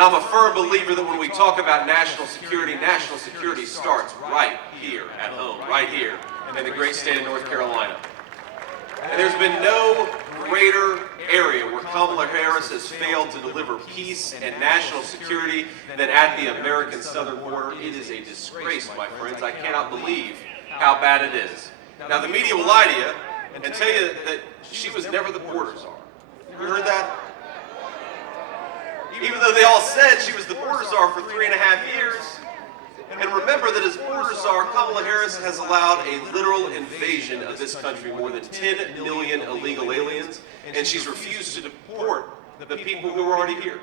And I'm a firm believer that when we talk about national security starts right here at home, right here in the great state of North Carolina. And there's been no greater area where Kamala Harris has failed to deliver peace and national security than at the American southern border. It is a disgrace, my friends. I cannot believe how bad it is. Now, the media will lie to you and tell you that she was never the border czar. You heard that? Even though they all said she was the border czar for 3.5 years. And remember that as border czar, Kamala Harris has allowed a literal invasion of this country, more than 10 million illegal aliens, and she's refused to deport the people who are already here.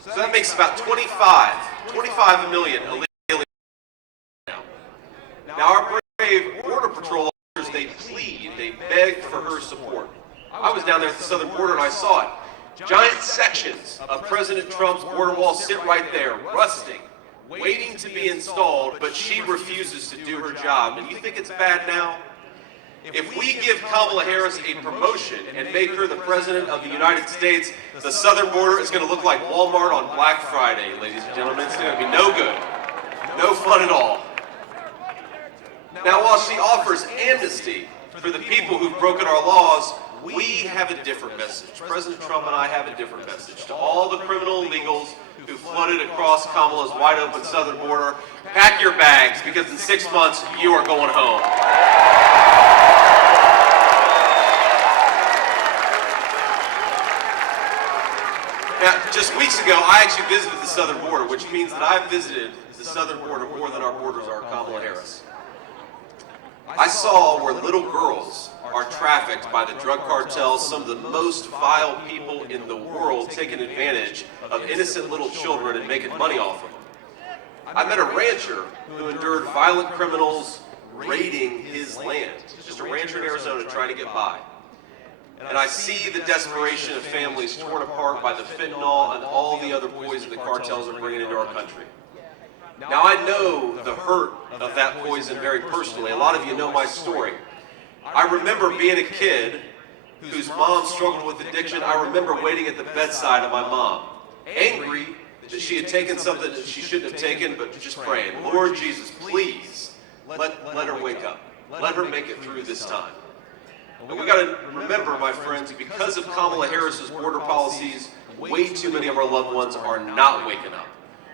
So that makes about 25 million illegal aliens now. Now our brave Border Patrol officers, they plead, they beg for her support. I was down there at the southern border and I saw it. Giant sections of President Trump's border wall sit right there, rusting, waiting to be installed, but she refuses to do her job. And you think it's bad now? If we give Kamala Harris a promotion and make her the President of the United States, the southern border is going to look like Walmart on Black Friday, ladies and gentlemen. It's going to be no good. No fun at all. Now, while she offers amnesty for the people who've broken our laws, we have a different message. President Trump and I have a different message. To all the criminal illegals who flooded across Kamala's wide open southern border, pack your bags because in 6 months you are going home. Now, just weeks ago, I actually visited the southern border, which means that I've visited the southern border more than our borders are Kamala Harris. I saw where little girls are trafficked by the drug cartels, some of the most vile people in the world taking advantage of innocent little children and making money off of them. I met a rancher who endured violent criminals raiding his land. Just a rancher in Arizona trying to get by. And I see the desperation of families torn apart by the fentanyl and all the other poison the cartels are bringing into our country. Now, I know the hurt of that poison very personally. A lot of you know my story. I remember being a kid whose mom struggled with addiction. I remember waiting at the bedside of my mom, angry that she had taken something that she shouldn't have taken, but just praying, Lord Jesus, please, let her wake up. Let her make it through this time. And we got to remember, my friends, because of Kamala Harris's border policies, way too many of our loved ones are not waking up.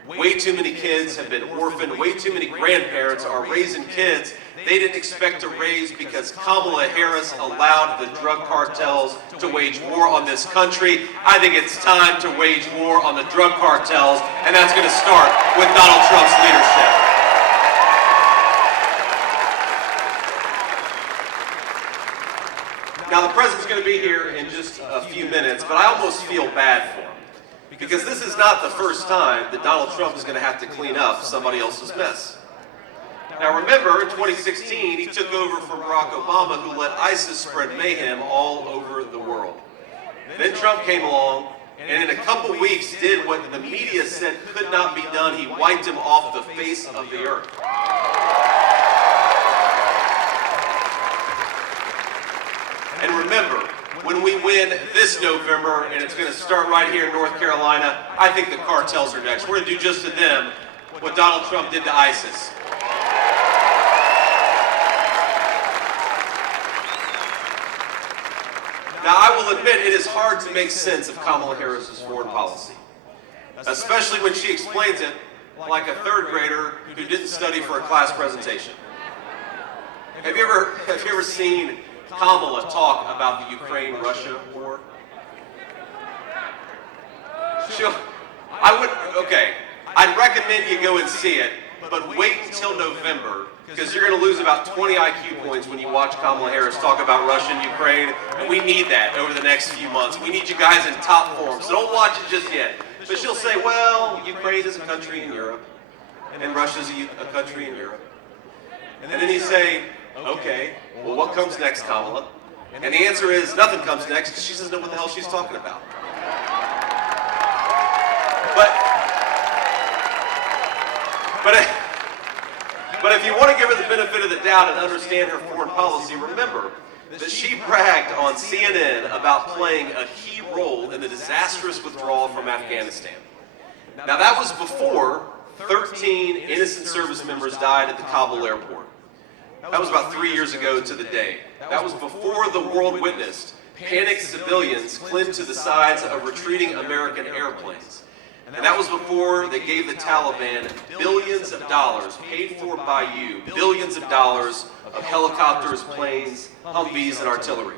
Way too many kids have been orphaned. Way too many grandparents are raising kids they didn't expect to raise because Kamala Harris allowed the drug cartels to wage war on this country. I think it's time to wage war on the drug cartels, and that's going to start with Donald Trump's leadership. Now, the president's going to be here in just a few minutes, but I almost feel bad for him. Because this is not the first time that Donald Trump is going to have to clean up somebody else's mess. Now remember, in 2016, he took over from Barack Obama, who let ISIS spread mayhem all over the world. Then Trump came along, and in a couple weeks did what the media said could not be done. He wiped him off the face of the earth. And remember, when we win this November, and it's going to start right here in North Carolina, I think the cartels are next. We're going to do just to them what Donald Trump did to ISIS. Now, I will admit it is hard to make sense of Kamala Harris's foreign policy, especially when she explains it like a third grader who didn't study for a class presentation. Have you ever seen Kamala talk about the Ukraine-Russia war? I'd recommend you go and see it, but wait until November, because you're going to lose about 20 IQ points when you watch Kamala Harris talk about Russia and Ukraine, and we need that over the next few months. We need you guys in top form, so don't watch it just yet. But she'll say, well, Ukraine is a country in Europe, and Russia's a country in Europe. And then you say, okay, well, what comes next, Kamala? And the answer is nothing comes next because she doesn't know what the hell she's talking about. But if you want to give her the benefit of the doubt and understand her foreign policy, remember, that she bragged on CNN about playing a key role in the disastrous withdrawal from Afghanistan. Now that was before 13 innocent service members died at the Kabul airport. That was about 3 years ago to the day. That was before the world witnessed panicked civilians cling to the sides of retreating American airplanes. And that was before they gave the Taliban billions of dollars, paid for by you, billions of dollars of helicopters, planes, Humvees, and artillery.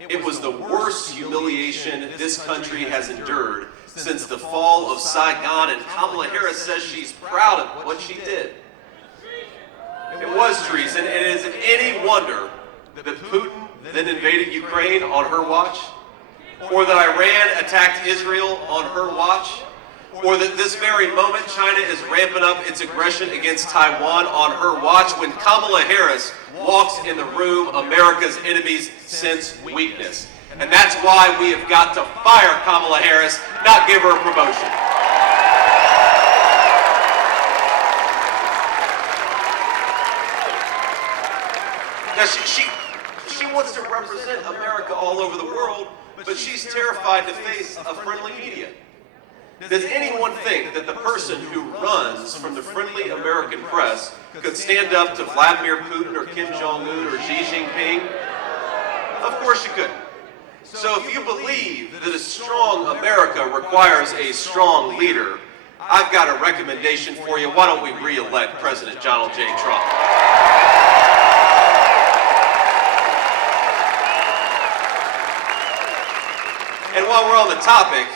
It was the worst humiliation this country has endured since the fall of Saigon, and Kamala Harris says she's proud of what she did. It was treason, and it is any wonder that Putin then invaded Ukraine on her watch, or that Iran attacked Israel on her watch, or that this very moment China is ramping up its aggression against Taiwan on her watch, when Kamala Harris walks in the room America's enemies sense weakness. And that's why we have got to fire Kamala Harris, not give her a promotion. Now she wants to represent America all over the world, but she's terrified to face a friendly media. Does anyone think that the person who runs from the friendly American press could stand up to Vladimir Putin or Kim Jong-un or Xi Jinping? Of course you couldn't. So if you believe that a strong America requires a strong leader, I've got a recommendation for you. Why don't we re-elect President Donald J. Trump? And while we're on the topic,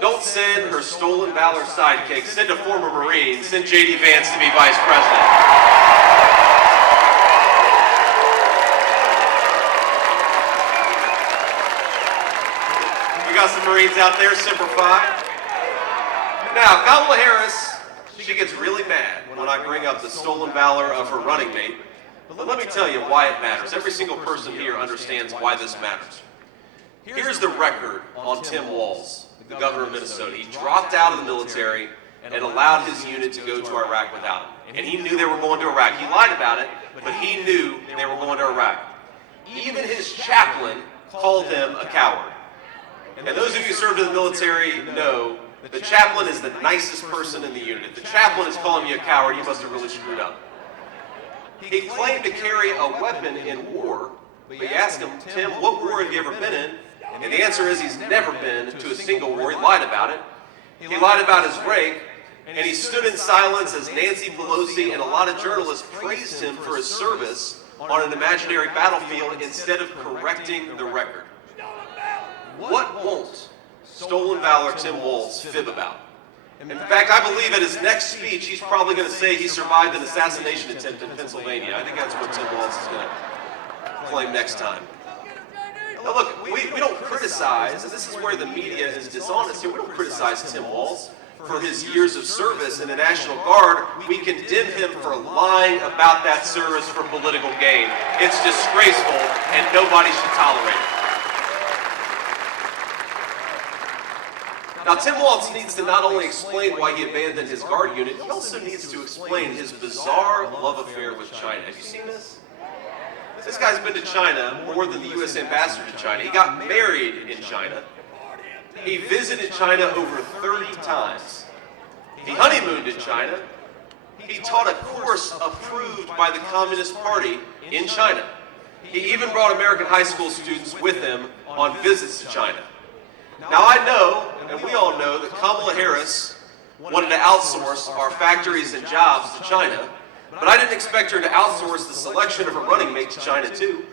don't send her stolen valor sidekick. Send a former Marine. Send JD Vance to be vice president. We got some Marines out there, Semper Fi. Now, Kamala Harris, she gets really mad when I bring up the stolen valor of her running mate. But let me tell you why it matters. Every single person here understands why this matters. Here's the record on Tim Walz, the governor of Minnesota. He dropped out of the military and allowed his unit to go to Iraq without him. And he knew they were going to Iraq. He lied about it, but he knew they were going to Iraq. Even his chaplain called him a coward. And those of you who served in the military know the chaplain is the nicest person in the unit. If the chaplain is calling you a coward, you must have really screwed up. He claimed to carry a weapon in war, but you ask him, Tim, what war have you ever been in? And the answer is he's never been to a single war. He lied about it. He lied about his rank, and he stood in silence as Nancy Pelosi and a lot of journalists praised him for his service on an imaginary battlefield instead of correcting the record. What won't stolen valor Tim Walz fib about? In fact, I believe at his next speech, he's probably going to say he survived an assassination attempt in Pennsylvania. I think that's what Tim Walz is going to claim next time. Now look, we don't criticize, and this is where the media is dishonest here, we don't criticize Tim Walz for his years of service in the National Guard. We condemn him for lying about that service for political gain. It's disgraceful, and nobody should tolerate it. Now, Tim Walz needs to not only explain why he abandoned his Guard unit, he also needs to explain his bizarre love affair with China. Have you seen this? This guy's been to China more than the U.S. ambassador to China. He got married in China. He visited China over 30 times. He honeymooned in China. He taught a course approved by the Communist Party in China. He even brought American high school students with him on visits to China. Now I know, and we all know, that Kamala Harris wanted to outsource our factories and jobs to China, but I didn't expect her to outsource the selection of her running mate to China too.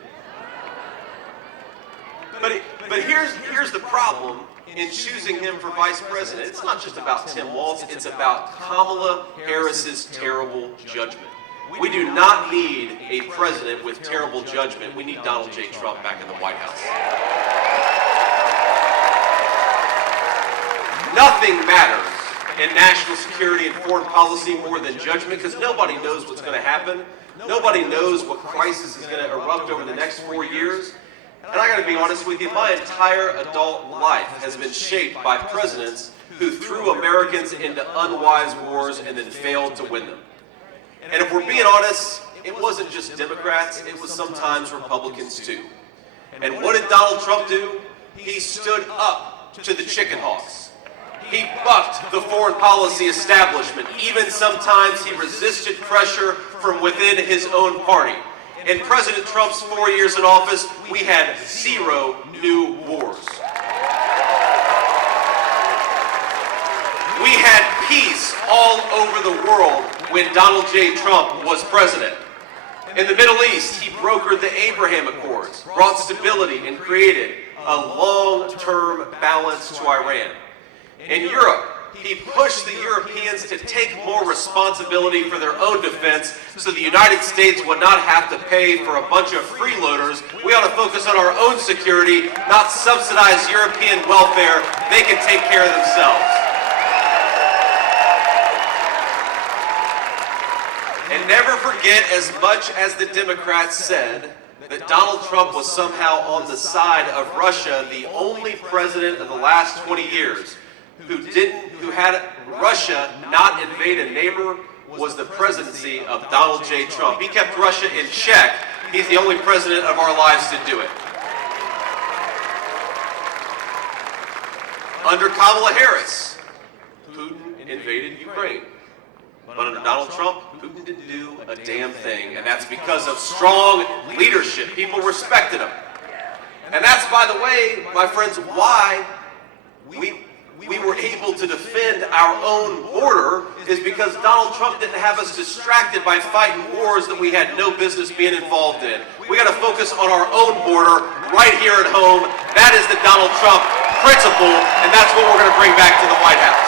But here's the problem in choosing him for vice president. It's not just about Tim Walz, it's about Kamala Harris's terrible judgment. We do not need a president with terrible judgment. We need Donald J. Trump back in the White House. Nothing matters in national security and foreign policy more than judgment, because nobody knows what's going to happen. Nobody knows what crisis is going to erupt over the next 4 years. And I got to be honest with you, my entire adult life has been shaped by presidents who threw Americans into unwise wars and then failed to win them. And if we're being honest, it wasn't just Democrats, it was sometimes Republicans too. And what did Donald Trump do? He stood up to the chicken hawks. He bucked the foreign policy establishment. Even sometimes he resisted pressure from within his own party. In President Trump's 4 years in office, we had 0 new wars. We had peace all over the world when Donald J. Trump was president. In the Middle East, he brokered the Abraham Accords, brought stability, and created a long-term balance to Iran. In Europe, he pushed the Europeans to take more responsibility for their own defense so the United States would not have to pay for a bunch of freeloaders. We ought to focus on our own security, not subsidize European welfare. They can take care of themselves. And never forget, as much as the Democrats said that Donald Trump was somehow on the side of Russia, the only president of the last 20 years who had Russia not invade a neighbor was the presidency of Donald J. Trump. He kept Russia in check. He's the only president of our lives to do it. Under Kamala Harris, Putin invaded Ukraine. But under Donald Trump, Putin didn't do a damn thing, and that's because of strong leadership. People respected him. And that's, by the way, my friends, why we were able to defend our own border, is because Donald Trump didn't have us distracted by fighting wars that we had no business being involved in. We got to focus on our own border right here at home. That is the Donald Trump principle, and that's what we're going to bring back to the White House.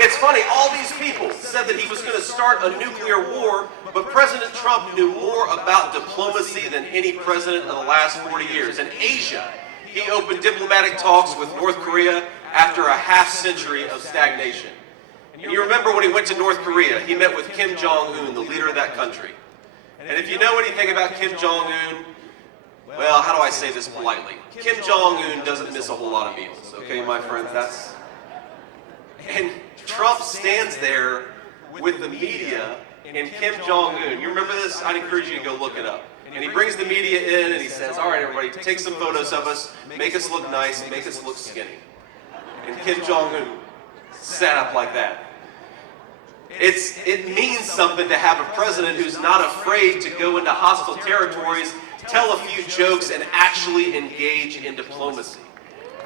It's funny, all these people said that he was going to start a nuclear war, but President Trump knew more about diplomacy than any president in the last 40 years. In Asia, he opened diplomatic talks with North Korea after a half-century of stagnation. And you remember when he went to North Korea, he met with Kim Jong-un, the leader of that country. And if you know anything about Kim Jong-un, well, how do I say this politely? Kim Jong-un doesn't miss a whole lot of meals, okay, my friends? And Trump stands there with the media and Kim Jong-un. You remember this? I'd encourage you to go look it up. And he brings the media in and he says, all right, everybody, take some photos of us, make us look nice, make us look skinny. And Kim Jong-un sat up like that. It means something to have a president who's not afraid to go into hostile territories, tell a few jokes, and actually engage in diplomacy.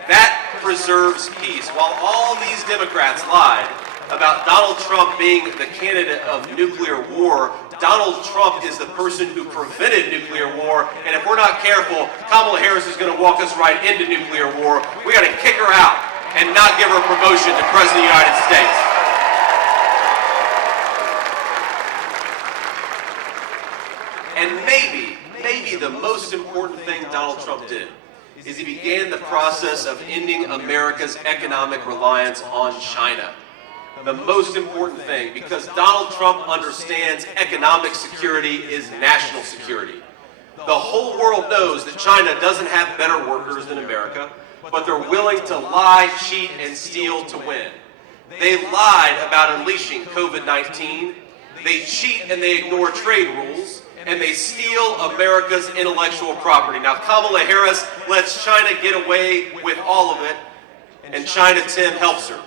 That preserves peace. While all these Democrats lied about Donald Trump being the candidate of nuclear war, Donald Trump is the person who prevented nuclear war, and if we're not careful, Kamala Harris is going to walk us right into nuclear war. We got to kick her out and not give her a promotion to President of the United States. And maybe the most important thing Donald Trump did is he began the process of ending America's economic reliance on China. The most important thing, because Donald Trump understands economic security is national security. The whole world knows that China doesn't have better workers than America, but they're willing to lie, cheat, and steal to win. They lied about unleashing COVID-19, they cheat and they ignore trade rules, and they steal America's intellectual property. Now, Kamala Harris lets China get away with all of it, and China Tim helps her.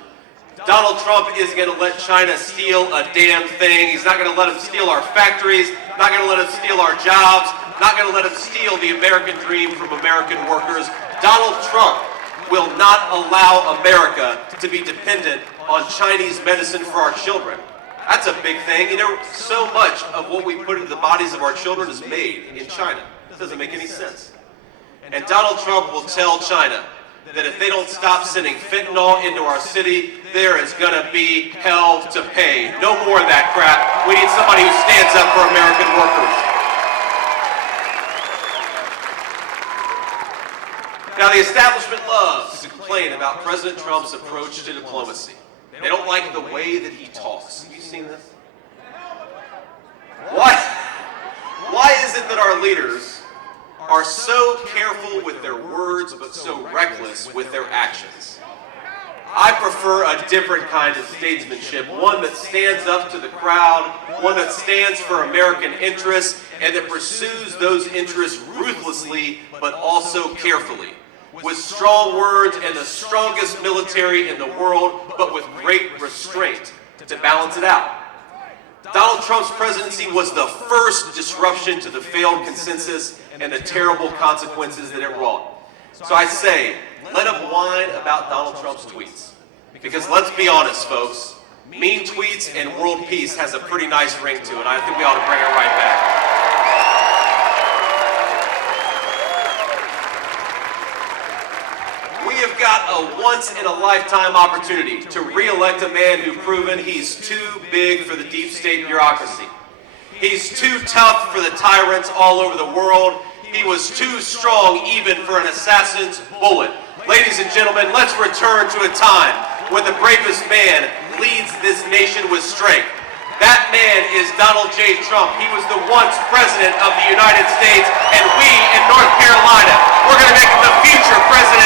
Donald Trump isn't going to let China steal a damn thing. He's not going to let them steal our factories, not going to let them steal our jobs, not going to let them steal the American dream from American workers. Donald Trump will not allow America to be dependent on Chinese medicine for our children. That's a big thing. You know, so much of what we put into the bodies of our children is made in China. It doesn't make any sense. And Donald Trump will tell China that if they don't stop sending fentanyl into our city, there is going to be hell to pay. No more of that crap. We need somebody who stands up for American workers. Now, the establishment loves to complain about President Trump's approach to diplomacy. They don't like the way that he talks. Have you seen this? Why is it that our leaders are so careful with their words but so reckless with their actions? I prefer a different kind of statesmanship, one that stands up to the crowd, one that stands for American interests, and that pursues those interests ruthlessly, but also carefully, with strong words and the strongest military in the world, but with great restraint to balance it out. Donald Trump's presidency was the first disruption to the failed consensus and the terrible consequences that it wrought. So I say, let him whine about Donald Trump's tweets. Because let's be honest, folks, mean tweets and world peace has a pretty nice ring to it. I think we ought to bring it right back. We have got a once-in-a-lifetime opportunity to re-elect a man who's proven he's too big for the deep state bureaucracy. He's too tough for the tyrants all over the world. He was too strong even for an assassin's bullet. Ladies and gentlemen, let's return to a time when the bravest man leads this nation with strength. That man is Donald J. Trump. He was the once president of the United States, and we in North Carolina, we're going to make him the future president